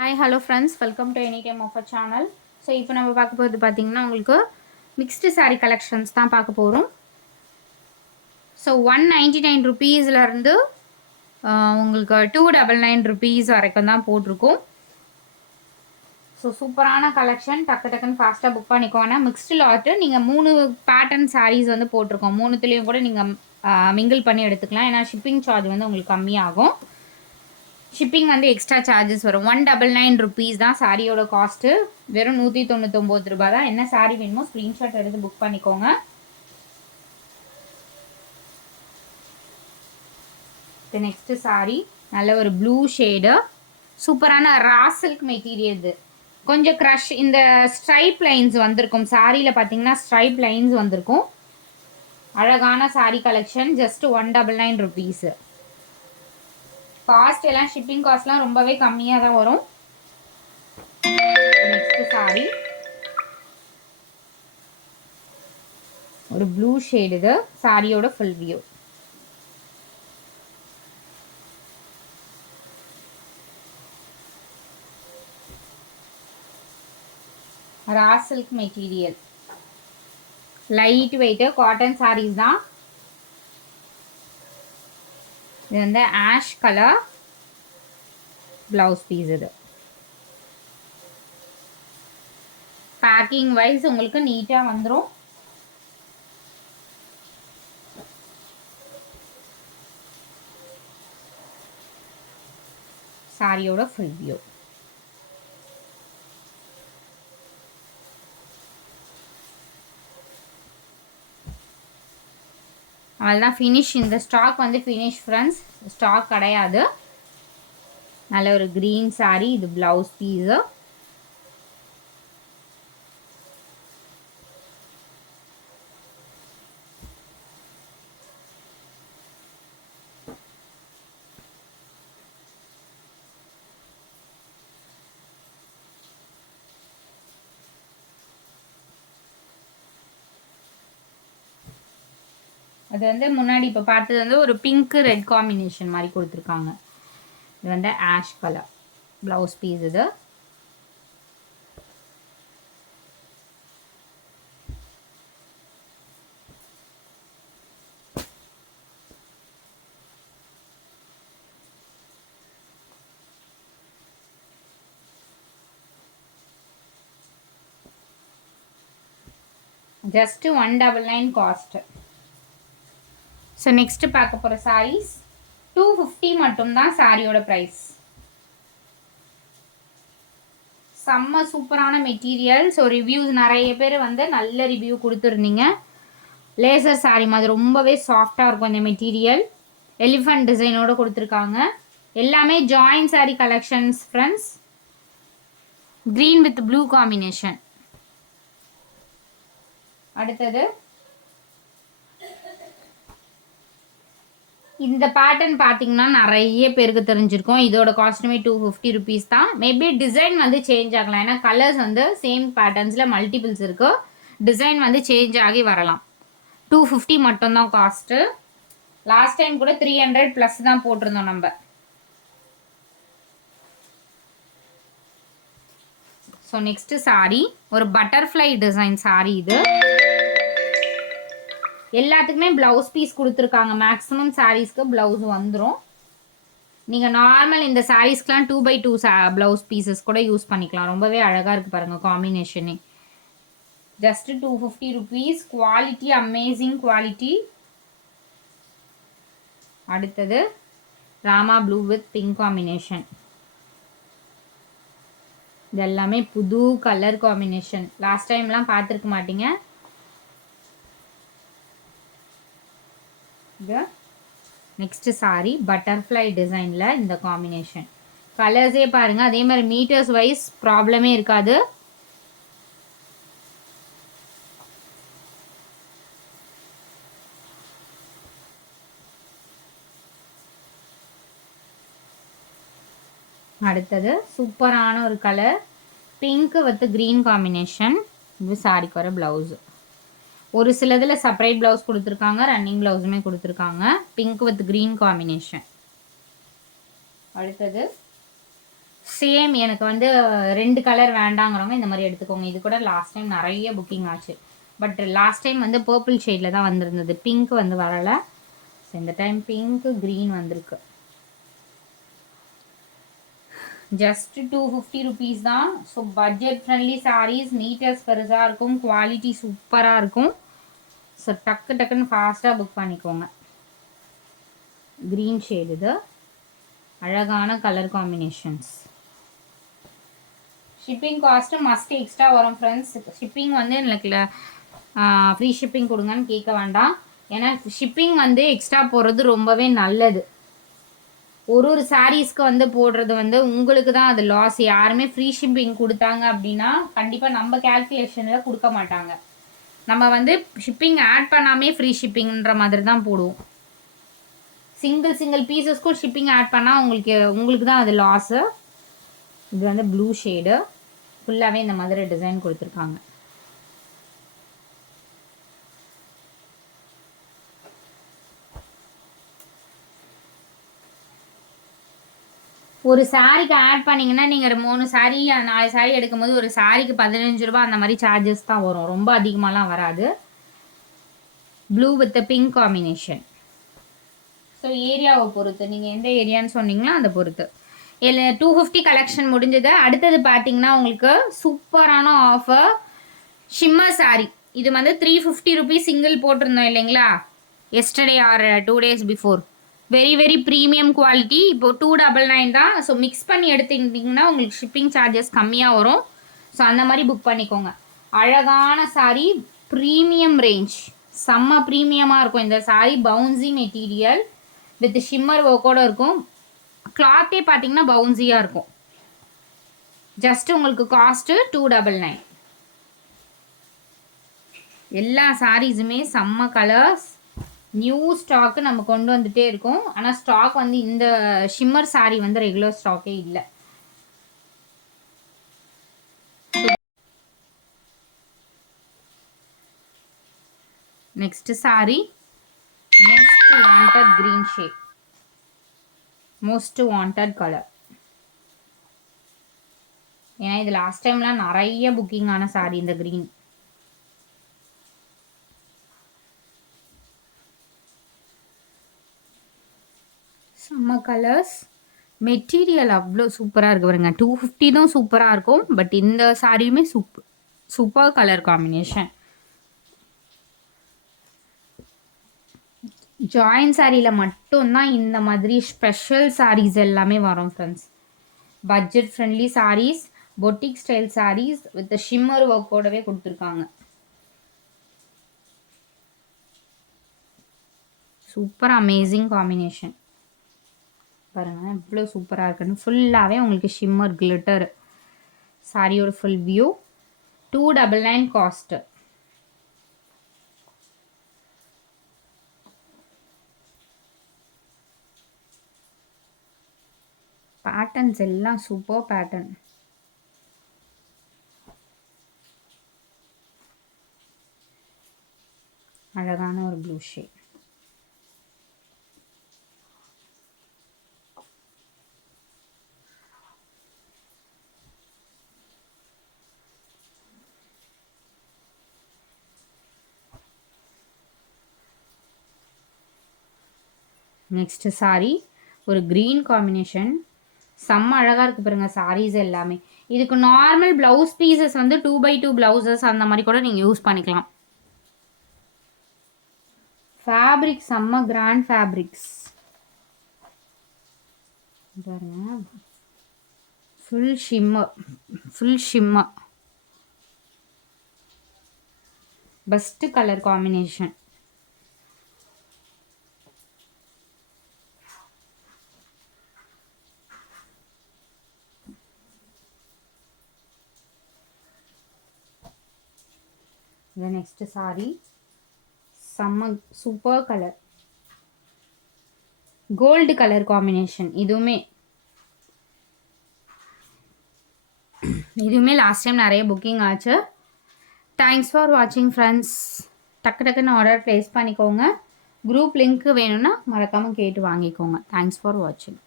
Hi hello friends, welcome to any time of a channel. So இப்போ நம்ம பார்க்க போகிறது பார்த்திங்கன்னா உங்களுக்கு மிக்ஸ்டு சாரீ கலெக்ஷன்ஸ் தான் பார்க்க போகிறோம். ஸோ 199 ருபீஸ்லேருந்து உங்களுக்கு 299 ருபீஸ் வரைக்கும் தான் போட்டிருக்கோம். ஸோ சூப்பரான கலெக்ஷன், டக்குன்னு ஃபாஸ்ட்டாக புக் பண்ணிக்கோங்க. மிக்ஸ்டு லாட்டு நீங்கள் 3 பேட்டர்ன் சாரீஸ் வந்து போட்டிருக்கோம். 3துலேயும் கூட நீங்கள் மிங்கிள் பண்ணி எடுத்துக்கலாம். ஏன்னா ஷிப்பிங் சார்ஜ் வந்து உங்களுக்கு கம்மியாகும். ஷிப்பிங் வந்து எக்ஸ்ட்ரா சார்ஜஸ் வரும். 199 ருபீஸ் தான் சாரியோட காஸ்ட்டு. வெறும் 199 ரூபா தான். என்ன சாரீ வேணுமோ ஸ்க்ரீன்ஷாட் எடுத்து புக் பண்ணிக்கோங்க. நெக்ஸ்ட் சாரீ நல்ல ஒரு ப்ளூ ஷேடு, சூப்பரான ரா சில்க் மெட்டீரியல். இது கொஞ்சம் க்ரஷ், இந்த ஸ்ட்ரைப் லைன்ஸ் வந்திருக்கும் சாரியில் பார்த்தீங்கன்னா, ஸ்ட்ரைப் லைன்ஸ் வந்திருக்கும். அழகான sari collection. Just 199 rupees. Cost எல்லாம் ஷிப்பிங் காஸ்ட்லாம் ரொம்பவே கம்மியாக தான் வரும். நெக்ஸ்ட் சாரி ஒரு ப்ளூ ஷேடு. இது சாரியோட full view. Raw silk material, light weight cotton saris தான். இது வந்து ஆஷ் கலர் ப்ளவுஸ் பீஸ். இது பேக்கிங் வைஸ் உங்களுக்கு நீட்டாக வந்துடும். சாரியோட ஃபுல் வியூ. அதுதான் ஃபினிஷ். இந்த ஸ்டாக் வந்து ஃபினிஷ் ஃப்ரெண்ட்ஸ், ஸ்டாக் கிடையாது. நல்ல ஒரு க்ரீன் சாரீ. இது ப்ளவுஸ் பீஸு. அது வந்து முன்னாடி இப்போ பார்த்தது வந்து ஒரு பிங்க் ரெட் காம்பினேஷன் மாதிரி கொடுத்துருக்காங்க. இது வந்து ஆஷ் கலர் ப்ளவுஸ் பீஸ். இது ஜஸ்ட் 199 காஸ்ட். ஸோ நெக்ஸ்ட்டு பார்க்க போகிற சாரீஸ் 250 மட்டும்தான் சாரியோட ப்ரைஸ். செம்ம சூப்பரான மெட்டீரியல். ஸோ ரிவ்யூஸ் நிறைய பேர் வந்து நல்ல ரிவ்யூ கொடுத்துருந்தீங்க. லேசர் சாரீ மாதிரி ரொம்பவே சாஃப்டாக இருக்கும் இந்த மெட்டீரியல். எலிஃபண்ட் டிசைனோடு கொடுத்துருக்காங்க. எல்லாமே join sari collections friends. Green with blue combination. அடுத்தது இந்த பேட்டர்ன் பார்த்தீங்கன்னா நிறைய பேருக்கு தெரிஞ்சிருக்கும். இதோட காஸ்ட்டுமே 250 ருபீஸ் தான். மேபி டிசைன் வந்து சேஞ்ச் ஆகலாம். ஏன்னா கலர்ஸ் வந்து சேம் பேட்டர்ன்ஸில் மல்டிபிள்ஸ் இருக்குது. டிசைன் வந்து சேஞ்ச் ஆகி வரலாம். 250 மட்டும்தான் காஸ்ட்டு. லாஸ்ட் டைம் கூட 300 ப்ளஸ் தான் போட்டிருந்தோம் நம்ம. ஸோ நெக்ஸ்ட்டு சாரீ ஒரு பட்டர்ஃப்ளை டிசைன் சாரீ. இது எல்லாத்துக்குமே ப்ளவுஸ் பீஸ் கொடுத்துருக்காங்க. மேக்ஸிமம் சாரீஸ்க்கு ப்ளவுஸ் வந்துடும். நீங்கள் நார்மல் இந்த சாரீஸ்க்கெலாம் 2x2 ப்ளவுஸ் பீசஸ் கூட யூஸ் பண்ணிக்கலாம். ரொம்பவே அழகாக இருக்குது பாருங்கள் காம்பினேஷனே. Just 250 rupees. Quality amazing quality. அடுத்தது Rama blue with pink combination. இது எல்லாமே புது கலர் காம்பினேஷன். லாஸ்ட் டைம்லாம் பார்த்துருக்க மாட்டீங்க. இது நெக்ஸ்ட் சாரி பட்டர்ஃப்ளை டிசைனில் இந்த காம்பினேஷன். கலர்ஸே பாருங்கள். அதே மாதிரி மீட்டர்ஸ் வைஸ் ப்ராப்ளமே இருக்காது. அடுத்தது சூப்பரான ஒரு colour pink with green combination. இது சாரிக்கு வர ப்ளவுஸு. ஒரு சிலதில் செப்பரேட் ப்ளவுஸ் கொடுத்துருக்காங்க. ரன்னிங் ப்ளவுஸுமே கொடுத்துருக்காங்க. Pink with green combination. அடுத்தது சேம் எனக்கு வந்து 2 கலர் வேண்டாங்கிறவங்க இந்த மாதிரி எடுத்துக்கோங்க. இது கூட லாஸ்ட் டைம் நிறைய புக்கிங் ஆச்சு. பட் லாஸ்ட் டைம் வந்து பர்பிள் ஷேடில் தான் வந்திருந்தது, பிங்க் வந்து வரலை. ஸோ இந்த டைம் பிங்க்கு க்ரீன் வந்திருக்கு. ஜஸ்ட் 250 rupees தான். ஸோ பட்ஜெட் ஃப்ரெண்ட்லி சாரீஸ், நீட்டஸ் பெருசாக இருக்கும், குவாலிட்டி சூப்பராக இருக்கும். ஸோ டக்குன்னு ஃபாஸ்ட்டாக புக் பண்ணிக்கோங்க. க்ரீன் ஷேடு, இது அழகான colour combinations. Shipping cost must extra வரும் ஃப்ரெண்ட்ஸ். ஷிப்பிங் வந்து எனக்கு ஃப்ரீ ஷிப்பிங் கொடுங்கன்னு கேட்க வேண்டாம். ஏன்னா ஷிப்பிங் வந்து எக்ஸ்ட்ரா போடுறது ரொம்பவே நல்லது. ஒரு சாரீஸ்க்கு வந்து போடுறது வந்து உங்களுக்கு தான் அது லாஸ். யாருமே ஃப்ரீ ஷிப்பிங் கொடுத்தாங்க அப்படின்னா கண்டிப்பாக நம்ம கேல்குலேஷனில் கொடுக்க மாட்டாங்க. நம்ம வந்து ஷிப்பிங் ஆட் பண்ணாமே ஃப்ரீ ஷிப்பிங்ன்ற மாதிரி தான் போடுவோம். சிங்கிள் பீசஸ்க்கும் ஷிப்பிங் ஆட் பண்ணால் உங்களுக்கு தான் அது லாஸு. இது வந்து ப்ளூ ஷேடு, ஃபுல்லாகவே இந்த மாதிரி டிசைன் கொடுத்துருக்காங்க. ஒரு சாரீக்கு ஆட் பண்ணிங்கன்னா நீங்கள் 3 சாரீ 4 சாரீ எடுக்கும்போது ஒரு சாரீக்கு 15 ரூபா அந்த மாதிரி சார்ஜஸ் தான் வரும். ரொம்ப அதிகமாகலாம் வராது. Blue with pink combination. So ஏரியாவை பொறுத்து, நீங்கள் எந்த ஏரியான்னு சொன்னீங்களோ அதை பொறுத்து. இதில் 250 கலெக்ஷன் முடிஞ்சது. அடுத்தது பார்த்தீங்கன்னா உங்களுக்கு சூப்பரான ஆஃபர் ஷிம்மர் சாரீ. இது வந்து 350 rupees சிங்கிள் போட்டிருந்தோம் இல்லைங்களா, yesterday or 2 days before. Very premium quality. இப்போ 299 தான். ஸோ மிக்ஸ் பண்ணி எடுத்துக்கிட்டிங்கன்னா உங்களுக்கு ஷிப்பிங் சார்ஜஸ் கம்மியாக வரும். ஸோ அந்த மாதிரி புக் பண்ணிக்கோங்க. அழகான சாரீ, ப்ரீமியம் ரேஞ்ச், செம்ம ப்ரீமியமாக இருக்கும் இந்த saree. Bouncy material with shimmer ஒர்க்கோடு இருக்கும். கிளாத்தே பார்த்தீங்கன்னா பவுன்சியாக இருக்கும். ஜஸ்ட் உங்களுக்கு காஸ்ட்டு 299. எல்லா சாரீஸுமே செம்ம கலர்ஸ், நியூ ஸ்டாக்கு நம்ம கொண்டு வந்துட்டே இருக்கோம். ஆனால் ஸ்டாக் வந்து இந்த ஷிம்மர் சாரீ வந்து ரெகுலர் ஸ்டாக்கே இல்லை. Next sari most wanted green shade, most wanted colour. ஏன்னா இது லாஸ்ட் டைம்லாம் நிறைய புக்கிங் ஆன சாரீ இந்த கிரீன். செம்ம கலர்ஸ், மெட்டீரியல் அவ்வளோ சூப்பராக இருக்குது பாருங்க. 250 தான் சூப்பராக இருக்கும். பட் இந்த சாரியுமே சூப்பர் கலர் காம்பினேஷன். ஜாயின் சாரியில் மட்டும்தான் இந்த மாதிரி ஸ்பெஷல் சாரீஸ் எல்லாமே வரும் friends. Budget friendly sarees, boutique style sarees with shimmer ஒர்க்கோடவே கொடுத்துருக்காங்க. சூப்பர் அமேசிங் காம்பினேஷன் பாருங்கள், இவ்வளோ சூப்பராக இருக்குன்னு. ஃபுல்லாகவே உங்களுக்கு ஷிம்மர் கிளிட்டர். சாரியோட ஃபுல் வியூ. 299 காஸ்ட்டு. பேட்டர்ன்ஸ் எல்லாம் சூப்பர் பேட்டர்ன். அழகான ஒரு ப்ளூ ஷேட். நெக்ஸ்ட் சாரீ ஒரு க்ரீன் காம்பினேஷன், செம்ம அழகாக இருக்குது பாருங்கள் சாரீஸ் எல்லாமே. இதுக்கு நார்மல் ப்ளவுஸ் பீசஸ் வந்து 2x2 ப்ளவுசஸ் அந்த மாதிரி கூட நீங்கள் யூஸ் பண்ணிக்கலாம். ஃபேப்ரிக் செம்ம கிராண்ட் ஃபேப்ரிக்ஸ் பாருங்க. Full shimmer best colour combination. The next saree, செம்ம super colour, gold colour combination. இதுவுமே லாஸ்ட் டைம் நிறைய புக்கிங் ஆச்சு. தேங்க்ஸ் ஃபார் வாட்சிங் ஃப்ரெண்ட்ஸ். டக்குன்னு ஆர்டர் ப்ளேஸ் பண்ணிக்கோங்க. குரூப் லிங்க் வேணும்னா மறக்காமல் கேட்டு வாங்கிக்கோங்க. தேங்க்ஸ் ஃபார் வாட்சிங்.